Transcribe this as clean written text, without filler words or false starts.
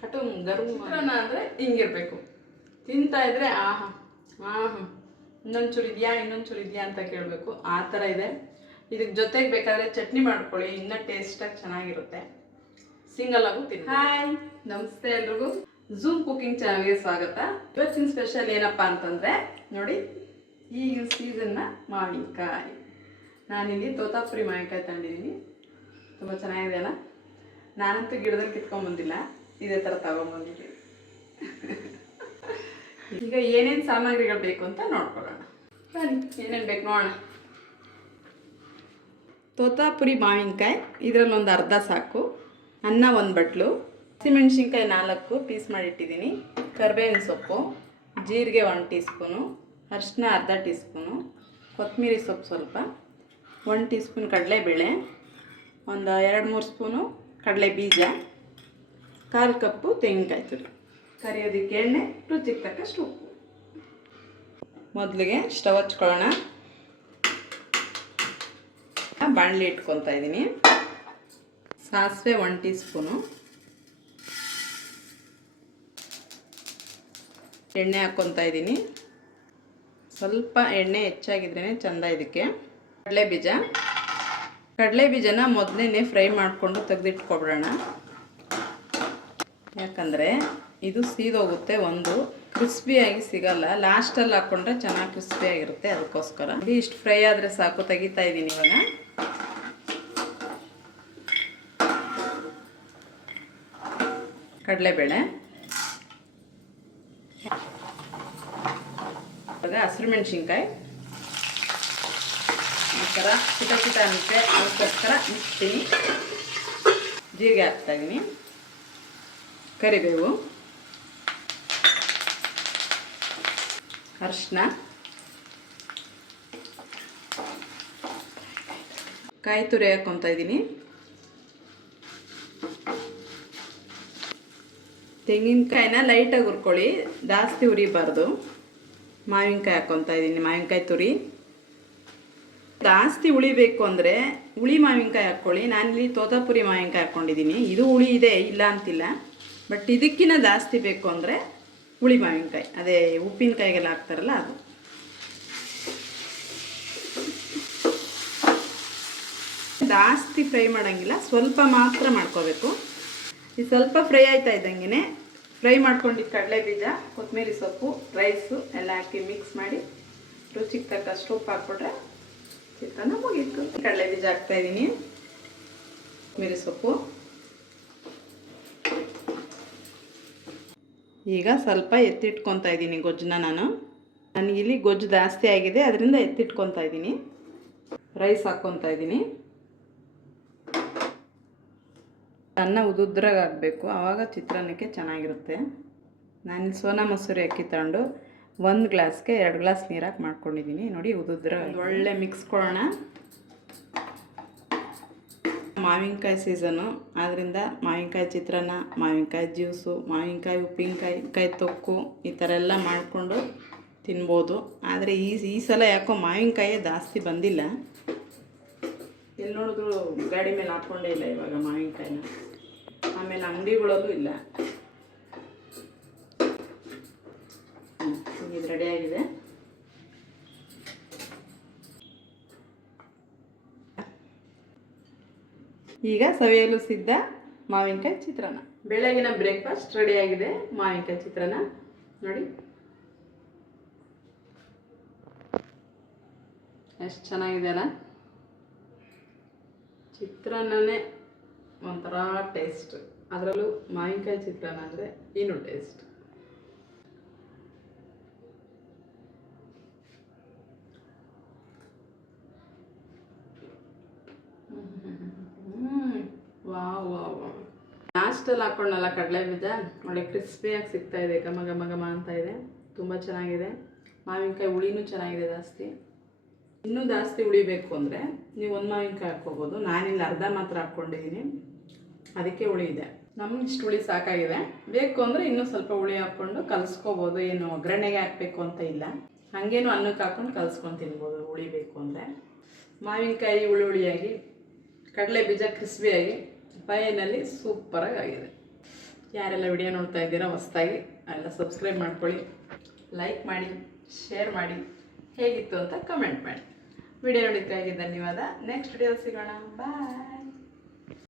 ಕಟುಮ್ ಗರ್ಮ್ ಚಿತ್ರಾನ್ನ ಅಂದರೆ ಹಿಂಗಿರಬೇಕು. ತಿಂತಾ ಇದ್ರೆ ಆಹಾ ಆಹಾ ಇನ್ನೊಂಚೂರು ಇದೆಯಾ ಅಂತ ಕೇಳಬೇಕು. ಆ ಥರ ಇದೆ. ಇದಕ್ಕೆ ಜೊತೆಗೆ ಬೇಕಾದರೆ ಚಟ್ನಿ ಮಾಡ್ಕೊಳ್ಳಿ, ಇನ್ನೂ ಟೇಸ್ಟಾಗಿ ಚೆನ್ನಾಗಿರುತ್ತೆ. ಸಿಂಗಲ್ ಆಗು ತಿನ್ನಿ. ಹಾಯ್ ನಮಸ್ತೆ ಎಲ್ರಿಗೂ, ಝೂಮ್ ಕುಕಿಂಗ್ ಚಾನಲ್ಗೆ ಸ್ವಾಗತ. ಇವತ್ತಿನ ಸ್ಪೆಷಲ್ ಏನಪ್ಪ ಅಂತಂದರೆ ನೋಡಿ, ಈಗಿನ ಸೀಸನ್ನ ಮಾವಿನಕಾಯಿ. ನಾನಿಲ್ಲಿ ತೋತಾಪುರಿ ಮಾವಿನಕಾಯಿ ತಗೊಂಡಿದ್ದೀನಿ. ತುಂಬ ಚೆನ್ನಾಗಿದೆ ಅಲ್ಲ. ನಾನಂತೂ ಗಿಡದಲ್ಲಿ ಕಿತ್ಕೊಂಡ್ಬಂದಿಲ್ಲ, ಇದೇ ಥರ ತಗೊಂಡ್ಬಂದಿದ್ದೀನಿ. ಈಗ ಏನೇನು ಸಾಮಗ್ರಿಗಳು ಬೇಕು ಅಂತ ನೋಡ್ಕೊಳ್ಳೋಣ ಬನ್ನಿ. ಏನೇನು ಬೇಕು ನೋಡೋಣ. ತೋತಾಪುರಿ ಮಾವಿನಕಾಯಿ ಇದರಲ್ಲಿ ಒಂದು ಅರ್ಧ ಸಾಕು. ಅನ್ನ 1 ಬಟ್ಲು, ಹಸಿಮೆಣ್ಸಿನ್ಕಾಯಿ 4 ಪೀಸ್ ಮಾಡಿಟ್ಟಿದ್ದೀನಿ, ಕರಿಬೇವಿನ ಸೊಪ್ಪು, ಜೀರಿಗೆ 1 ಟೀ ಸ್ಪೂನು, ಅರಿಶಿನ ಅರ್ಧ ಟೀ ಸ್ಪೂನು, ಕೊತ್ತಂಬರಿ ಸೊಪ್ಪು ಸ್ವಲ್ಪ, 1 ಟೀ ಸ್ಪೂನ್ ಕಡಲೆಬೇಳೆ, ಒಂದು 2-3 ಸ್ಪೂನು ಕಡಲೆ ಬೀಜ, 1/4 ಕಪ್ಪು ತೆಂಗಿನಕಾಯಿ ತುರಿ, ಕರಿಯೋದಕ್ಕೆ ಎಣ್ಣೆ, ರುಚಿಗೆ ತಕ್ಕಷ್ಟು ಉಪ್ಪು. ಮೊದಲಿಗೆ ಸ್ಟವ್ ಹಚ್ಕೊಳ್ಳೋಣ. ಬಾಣಲಿ ಇಟ್ಕೊತಾ ಇದ್ದೀನಿ. ಸಾಸಿವೆ 1 ಟೀ ಸ್ಪೂನು, ಎಣ್ಣೆ ಹಾಕ್ಕೊತಾ ಇದ್ದೀನಿ. ಸ್ವಲ್ಪ ಎಣ್ಣೆ ಹೆಚ್ಚಾಗಿದ್ರೇ ಚೆಂದ ಇದಕ್ಕೆ. ಕಡಲೆ ಬೀಜನ ಮೊದಲೇ ಫ್ರೈ ಮಾಡಿಕೊಂಡು ತೆಗೆದಿಟ್ಕೊಬಿಡೋಣ. ಯಾಕಂದರೆ ಇದು ಸೀದೋಗುತ್ತೆ, ಒಂದು ಕ್ರಿಸ್ಪಿಯಾಗಿ ಸಿಗಲ್ಲ. ಲಾಸ್ಟಲ್ಲಿ ಹಾಕ್ಕೊಂಡ್ರೆ ಚೆನ್ನಾಗಿ ಕ್ರಿಸ್ಪಿಯಾಗಿರುತ್ತೆ, ಅದಕ್ಕೋಸ್ಕರ ಇದು ಇಷ್ಟು ಫ್ರೈ ಆದರೆ ಸಾಕು. ತೆಗಿತಾ ಇದ್ದೀನಿ ಇವಾಗ. ಕಡಲೆಬೇಳೆ, ಇವಾಗ ಹಸಿರು ಮೆಣಸಿನ್ಕಾಯಿ ಈ ಥರ ಚಿಟ ಅಂತೆ, ಅದಕ್ಕೋಸ್ಕರ ಇಡ್ತೀನಿ. ಜೀರಿಗೆ ಹಾಕ್ತಾಯಿದ್ದೀನಿ, ಕರಿಬೇವು, ಅರಿಶಿನ, ಕಾಯಿ ತುರಿ ಹಾಕ್ಕೊತಾ ಇದ್ದೀನಿ, ತೆಂಗಿನಕಾಯಿನ ಲೈಟಾಗಿ ಹುರ್ಕೊಳ್ಳಿ, ಜಾಸ್ತಿ ಹುರಿಬಾರ್ದು. ಮಾವಿನಕಾಯಿ ಹಾಕ್ಕೊತಾ ಇದ್ದೀನಿ, ಮಾವಿನಕಾಯಿ ತುರಿ. ಜಾಸ್ತಿ ಉಳಿಬೇಕು ಅಂದರೆ ಹುಳಿ ಮಾವಿನಕಾಯಿ ಹಾಕ್ಕೊಳ್ಳಿ. ನಾನಿಲ್ಲಿ ತೋತಾಪುರಿ ಮಾವಿನಕಾಯಿ ಹಾಕ್ಕೊಂಡಿದ್ದೀನಿ. ಇದು ಹುಳಿ ಇದೆ, ಇಲ್ಲ ಅಂತಿಲ್ಲ, ಬಟ್ ಇದಕ್ಕಿಂತ ಜಾಸ್ತಿ ಬೇಕು ಅಂದರೆ ಹುಳಿ ಮಾವಿನಕಾಯಿ, ಅದೇ ಉಪ್ಪಿನಕಾಯಿಗೆಲ್ಲ ಹಾಕ್ತಾರಲ್ಲ ಅದು. ಜಾಸ್ತಿ ಫ್ರೈ ಮಾಡೋಂಗಿಲ್ಲ, ಸ್ವಲ್ಪ ಮಾತ್ರ ಮಾಡ್ಕೋಬೇಕು. ಇದು ಸ್ವಲ್ಪ ಫ್ರೈ ಆಯ್ತಾ ಇದ್ದಂಗೆ ಫ್ರೈ ಮಾಡ್ಕೊಂಡಿದ್ದು ಕಡಲೆ ಬೀಜ, ಕೊತ್ತಂಬರಿ ಸೊಪ್ಪು, ರೈಸು ಎಲ್ಲ ಹಾಕಿ ಮಿಕ್ಸ್ ಮಾಡಿ ರುಚಿಗೆ ತಕ್ಕಷ್ಟು ಉಪ್ಪು ಹಾಕ್ಬಿಟ್ರೆ ಚಿತ್ರಾನ್ನ ಮುಗೀತು. ಕಡಲೆ ಬೀಜ ಹಾಕ್ತಾಯಿದ್ದೀನಿ, ಕೊತ್ತಂಬರಿ ಸೊಪ್ಪು. ಈಗ ಸ್ವಲ್ಪ ಎತ್ತಿಟ್ಕೊತಾ ಇದ್ದೀನಿ ಗೊಜ್ಜನ್ನ. ನನಗಿಲ್ಲಿ ಗೊಜ್ಜು ಜಾಸ್ತಿ ಆಗಿದೆ, ಅದರಿಂದ ಎತ್ತಿಟ್ಕೊತಾ ಇದ್ದೀನಿ. ರೈಸ್ ಹಾಕ್ಕೊತಾ ಇದ್ದೀನಿ. ಅನ್ನ ಉದುದ್ರಾಗ ಆಗಬೇಕು, ಆವಾಗ ಚಿತ್ರಾನ್ನಕ್ಕೆ ಚೆನ್ನಾಗಿರುತ್ತೆ. ನಾನು ಸೋನಾ ಮಸೂರಿ ಅಕ್ಕಿ ತಗೊಂಡು 1 ಗ್ಲಾಸ್ಗೆ 2 ಗ್ಲಾಸ್ ನೀರು ಹಾಕಿ ಮಾಡ್ಕೊಂಡಿದ್ದೀನಿ. ನೋಡಿ ಉದುದ್ರ ಒಳ್ಳೆ ಮಿಕ್ಸ್ ಕೊಡೋಣ. ಮಾವಿನಕಾಯಿ ಸೀಸನು ಆದ್ದರಿಂದ ಮಾವಿನಕಾಯಿ ಚಿತ್ರಾನ್ನ, ಮಾವಿನಕಾಯಿ ಜ್ಯೂಸು, ಮಾವಿನಕಾಯಿ ಉಪ್ಪಿನಕಾಯಿ, ಕಾಯಿ ತೊಕ್ಕು ಈ ಥರ ಎಲ್ಲ ಮಾಡಿಕೊಂಡು ತಿನ್ಬೋದು. ಆದರೆ ಈ ಸಲ ಯಾಕೋ ಮಾವಿನಕಾಯಿ ಜಾಸ್ತಿ ಬಂದಿಲ್ಲ. ಎಲ್ಲಿ ನೋಡಿದ್ರು ಗಾಡಿ ಮೇಲೆ ಹಾಕ್ಕೊಂಡೇ ಇಲ್ಲ ಇವಾಗ ಮಾವಿನಕಾಯಿನ. ಆಮೇಲೆ ಅಂಗಡಿಗಳಲ್ಲೂ ಇಲ್ಲ. ಇದು ರೆಡಿಯಾಗಿದೆ. ಈಗ ಸವಿಯಲು ಸಿದ್ಧ ಮಾವಿನಕಾಯಿ ಚಿತ್ರಾನ್ನ. ಬೆಳಗಿನ ಬ್ರೇಕ್ಫಾಸ್ಟ್ ರೆಡಿಯಾಗಿದೆ, ಮಾವಿನಕಾಯಿ ಚಿತ್ರಾನ್ನ. ನೋಡಿ ಎಷ್ಟು ಚೆನ್ನಾಗಿದೆ ಅಲ್ಲ. ಚಿತ್ರಾನ್ನನೇ ಒಂಥರ ಟೇಸ್ಟ್, ಅದರಲ್ಲೂ ಮಾವಿನಕಾಯಿ ಚಿತ್ರಾನ್ನ ಅಂದರೆ ಇನ್ನೂ ಟೇಸ್ಟ್. Wow wow wow. ಲಾಸ್ಟಲ್ಲಿ ಹಾಕ್ಕೊಂಡಲ್ಲ ಕಡಲೆ ಬೀಜ, ಒಳ್ಳೆ ಕ್ರಿಸ್ಪಿಯಾಗಿ ಸಿಗ್ತಾಯಿದೆ, ಘಮ ಅಂತ ಇದೆ. ತುಂಬ ಚೆನ್ನಾಗಿದೆ. ಮಾವಿನಕಾಯಿ ಹುಳಿನೂ ಚೆನ್ನಾಗಿದೆ ಜಾಸ್ತಿ. ಇನ್ನೂ ಜಾಸ್ತಿ ಉಳಿಬೇಕು ಅಂದರೆ ನೀವು 1 ಮಾವಿನಕಾಯಿ ಹಾಕ್ಕೋಬೋದು. ನಾನಿಲ್ಲಿ ಅರ್ಧ ಮಾತ್ರ ಹಾಕ್ಕೊಂಡಿದ್ದೀನಿ, ಅದಕ್ಕೆ ಹುಳಿ ಇದೆ. ನಮ್ಗೆ ಇಷ್ಟು ಹುಳಿ ಸಾಕಾಗಿದೆ. ಬೇಕು ಅಂದರೆ ಇನ್ನೂ ಸ್ವಲ್ಪ ಹುಳಿ ಹಾಕ್ಕೊಂಡು ಕಲಿಸ್ಕೋಬೋದು. ಏನು ಒಗ್ಗರಣೆಗೆ ಹಾಕಬೇಕು ಅಂತ ಇಲ್ಲ, ಹಾಗೇನು ಅನ್ನಕ್ಕೆ ಹಾಕ್ಕೊಂಡು ಕಲಿಸ್ಕೊಂಡು ತಿನ್ಬೋದು ಹುಳಿ ಬೇಕು ಅಂದರೆ. ಮಾವಿನಕಾಯಿ ಹುಳಿಯಾಗಿ, ಕಡಲೆ ಬೀಜ ಕ್ರಿಸ್ಪಿಯಾಗಿ ಫೈನಲಿ ಸೂಪರಾಗಿ ಆಗಿದೆ. ಯಾರೆಲ್ಲ ವಿಡಿಯೋ ನೋಡ್ತಾ ಇದ್ದೀರಾ ಹೊಸದಾಗಿ ಎಲ್ಲ ಸಬ್ಸ್ಕ್ರೈಬ್ ಮಾಡ್ಕೊಳ್ಳಿ, ಲೈಕ್ ಮಾಡಿ, ಶೇರ್ ಮಾಡಿ, ಹೇಗಿತ್ತು ಅಂತ ಕಮೆಂಟ್ ಮಾಡಿ. ವಿಡಿಯೋ ನೋಡಿದ್ದಕ್ಕಾಗಿ ಧನ್ಯವಾದ. ನೆಕ್ಸ್ಟ್ ವಿಡಿಯೋ ಸಿಗೋಣ. ಬಾಯ್.